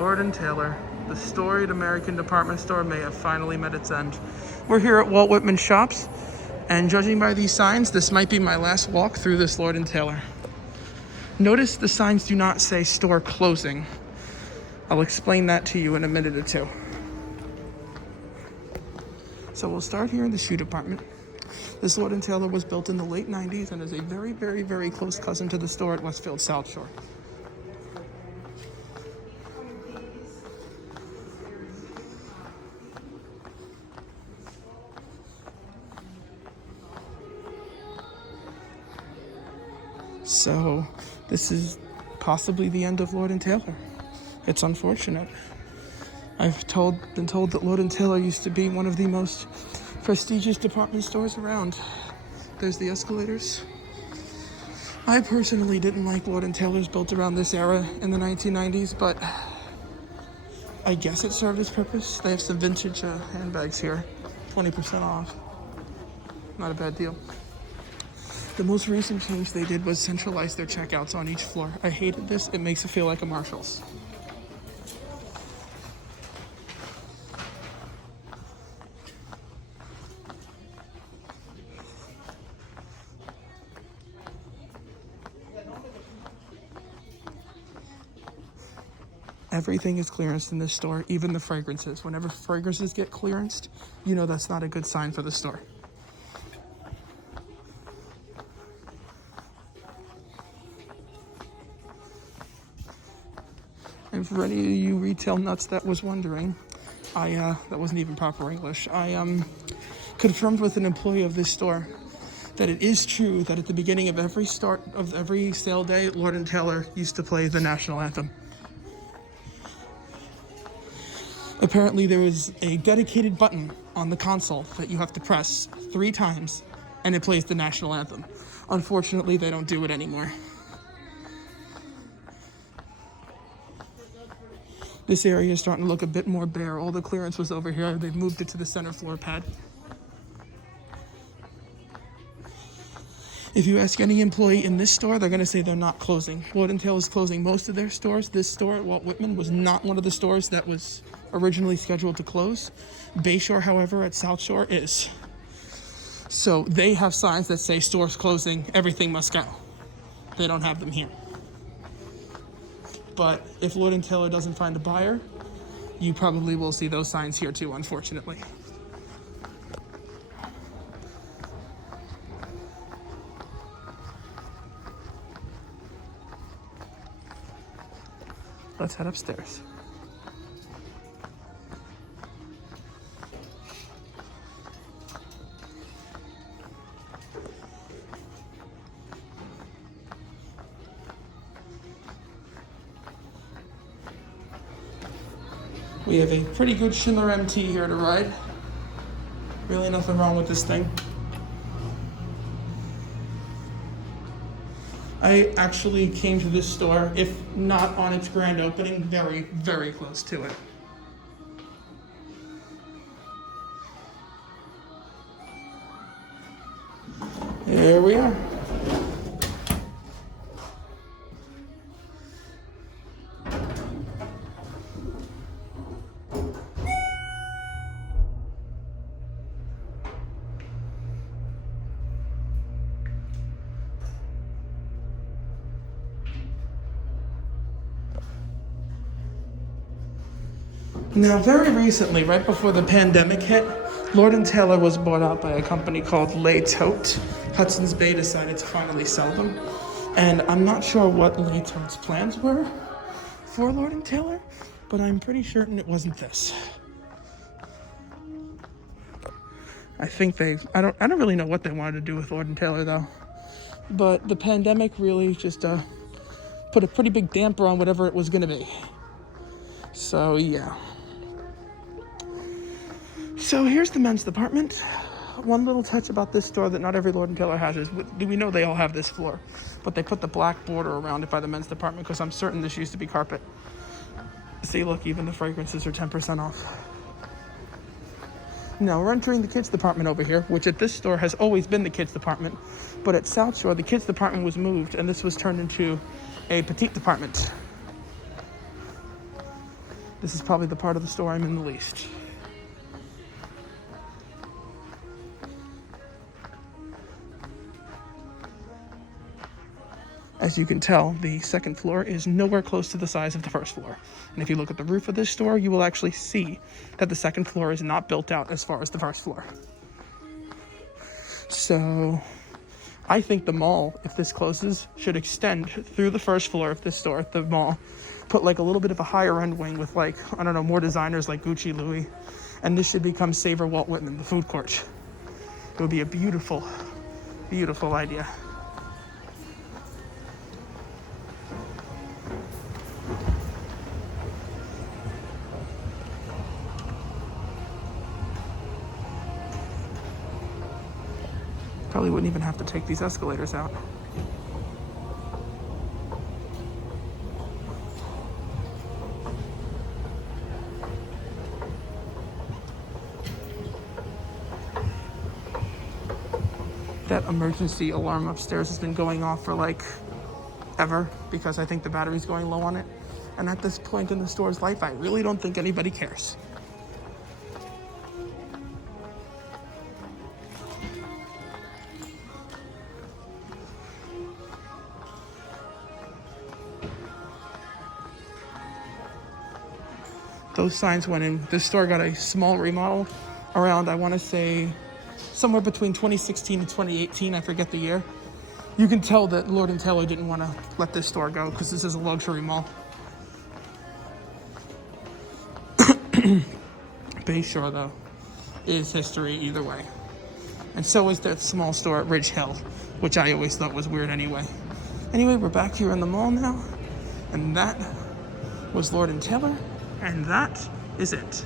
Lord & Taylor, the storied American department store, may have finally met its end. We're here at Walt Whitman Shops, and judging by these signs, this might be my last walk through this Lord & Taylor. Notice the signs do not say store closing. I'll explain that to you in a minute or two. So we'll start here in the shoe department. This Lord & Taylor was built in the late 90s and is a very, very, very close cousin to the store at Westfield South Shore. So this is possibly the end of Lord & Taylor. It's unfortunate. I've been told that Lord & Taylor used to be one of the most prestigious department stores around. There's the escalators. I personally didn't like Lord & Taylor's built around this era in the 1990s, but I guess it served its purpose. They have some vintage handbags here, 20% off. Not a bad deal. The most recent change they did was centralize their checkouts on each floor. I hated this. It makes it feel like a Marshall's. Everything is clearanced in this store, even the fragrances. Whenever fragrances get clearanced, you know that's not a good sign for the store. And for any of you retail nuts that was wondering, that wasn't even proper English. I confirmed with an employee of this store that it is true that at the beginning of every start of every sale day, Lord & Taylor used to play the national anthem. Apparently there is a dedicated button on the console that you have to press 3 times and it plays the national anthem. Unfortunately, they don't do it anymore. This area is starting to look a bit more bare. All the clearance was over here. They've moved it to the center floor pad. If you ask any employee in this store, they're going to say they're not closing. Lord & Taylor is closing most of their stores. This store at Walt Whitman was not one of the stores that was originally scheduled to close. Bayshore, however, at South Shore is. So they have signs that say stores closing, everything must go. They don't have them here. But if Lord & Taylor doesn't find a buyer, you probably will see those signs here too, unfortunately. Let's head upstairs. We have a pretty good Schindler MT here to ride. Really nothing wrong with this thing. I actually came to this store, if not on its grand opening, very, very close to it. Here we are. Now, very recently, right before the pandemic hit, Lord & Taylor was bought out by a company called Les Totes. Hudson's Bay decided to finally sell them. And I'm not sure what Les Totes' plans were for Lord & Taylor, but I'm pretty certain it wasn't this. I think I don't really know what they wanted to do with Lord & Taylor though. But the pandemic really just put a pretty big damper on whatever it was gonna be. So yeah. So here's the men's department. One little touch about this store that not every Lord & Taylor has is, we know they all have this floor, but they put the black border around it by the men's department because I'm certain this used to be carpet. See, look, even the fragrances are 10% off. Now we're entering the kids department over here, which at this store has always been the kids department, but at South Shore, the kids department was moved and this was turned into a petite department. This is probably the part of the store I'm in the least. As you can tell, the second floor is nowhere close to the size of the first floor. And if you look at the roof of this store, you will actually see that the second floor is not built out as far as the first floor. So I think the mall, if this closes, should extend through the first floor of this store, the mall, put like a little bit of a higher end wing with like, I don't know, more designers like Gucci, Louis, and this should become Savor Walt Whitman, the food court. It would be a beautiful, beautiful idea. Probably wouldn't even have to take these escalators out. That emergency alarm upstairs has been going off for like ever because I think the battery's going low on it. And at this point in the store's life, I really don't think anybody cares. Those signs went in. This store got a small remodel around, I want to say, somewhere between 2016 and 2018. I forget the year. You can tell that Lord & Taylor didn't want to let this store go because this is a luxury mall. Bayshore, though, is history either way. And so is that small store at Ridge Hill, which I always thought was weird anyway. Anyway, we're back here in the mall now. And that was Lord & Taylor. And that is it.